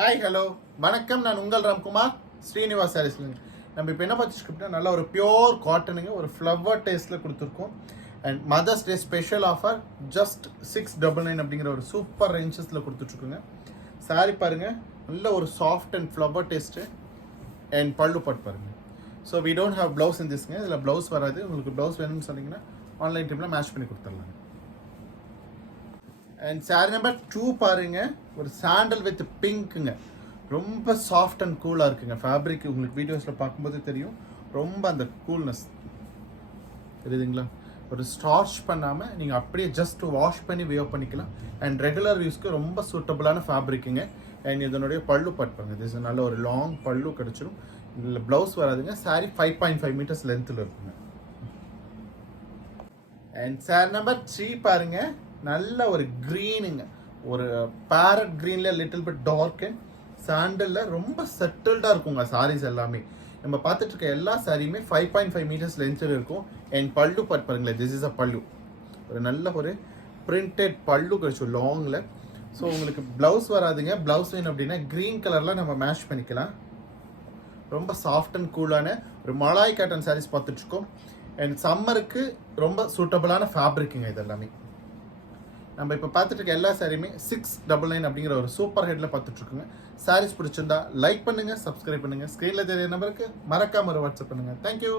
Hi hello வணக்கம். நான் உங்கள் ராம்குமார் ஸ்ரீனிவாஸ் சாரீஸ்லுங்க. நம்ம இப்போ என்ன பார்த்துட்டு நல்ல ஒரு பியோர் காட்டனுங்க, ஒரு ஃப்ளவர் டேஸ்ட்டில் கொடுத்துருக்கோம். And mother's day special offer just 699 அப்படிங்கிற ஒரு சூப்பர் ரேஞ்சஸில் கொடுத்துட்ருக்குங்க. சாரி பாருங்கள், நல்ல ஒரு soft and flower taste and pallu பட் பாருங்கள். So we don't have blouse in திஸ்ங்க. இதில் ப்ளவுஸ் வராது. உங்களுக்கு ப்ளவுஸ் வேணும்னு சொன்னீங்கன்னா ஆன்லைன் டைமில் மேட்ச் பண்ணி கொடுத்துடலாங்க. அண்ட் சாரி நம்பர் 2 பாருங்க, ஒரு சாண்டல் வித் பிங்க்குங்க. ரொம்ப சாஃப்ட் அண்ட் கூலாக இருக்குங்க. ஃபேப்ரிக் உங்களுக்கு வீடியோஸில் பார்க்கும்போது தெரியும், ரொம்ப அந்த கூல்னஸ் தெரியுதுங்களா. ஒரு ஸ்டார்ச் பண்ணாமல் நீங்கள் அப்படியே ஜஸ்ட் வாஷ் பண்ணி வியர் பண்ணிக்கலாம். அண்ட் ரெகுலர் யூஸ்க்கு ரொம்ப சூட்டபுளான ஃபேப்ரிக்குங்க. அண்ட் இதனுடைய பல்லு பட்பாங்க, இது நல்ல ஒரு லாங் பல்லு கிடச்சிடும். இதில் ப்ளவுஸ் வராதுங்க. சாரி 5.5 மீட்டர்ஸ் லென்த்தில் இருக்குங்க. அண்ட் சாரி நம்பர் 3 பாருங்க, நல்ல ஒரு க்ரீனுங்க, ஒரு பேரட் க்ரீனில் லிட்டில் பிட் டார்க் அண்ட் சாண்டலில் ரொம்ப செட்டில்டாக இருக்குங்க. சாரீஸ் எல்லாமே நம்ம பார்த்துட்டு இருக்க எல்லா சாரியுமே 5.5 மீட்டர்ஸ் லென்த்தில் இருக்கும். அண்ட் பல்லு பட் பாருங்களேன், திஸ் இஸ் அ பல்லு, ஒரு நல்ல ஒரு பிரிண்டட் பல்லு கிடைச்சோம் லாங்கில். ஸோ உங்களுக்கு ப்ளவுஸ் வராதுங்க. ப்ளவுஸ் வேணும் அப்படின்னா க்ரீன் கலரில் நம்ம மேட்ச் பண்ணிக்கலாம். ரொம்ப சாஃப்ட் அண்ட் கூலான ஒரு மலாய் காட்டன் சாரீஸ் பார்த்துட்ருக்கோம். அண்ட் சம்மருக்கு ரொம்ப சூட்டபுளான ஃபேப்ரிக்குங்க இது எல்லாமே. நம்ம இப்போ பார்த்துட்டு இருக்க எல்லா சாரியுமே 699 அப்படிங்கிற ஒரு சூப்பர் ஹெட்டில் பார்த்துட்ருக்குங்க. சாரீஸ் பிடிச்சிருந்தா லைக் பண்ணுங்கள், சப்ஸ்கிரைப் பண்ணுங்கள். ஸ்க்ரீனில் தெரிய நம்பருக்கு மறக்காம ஒரு வாட்ஸ்அப் பண்ணுங்கள். தேங்க்யூ.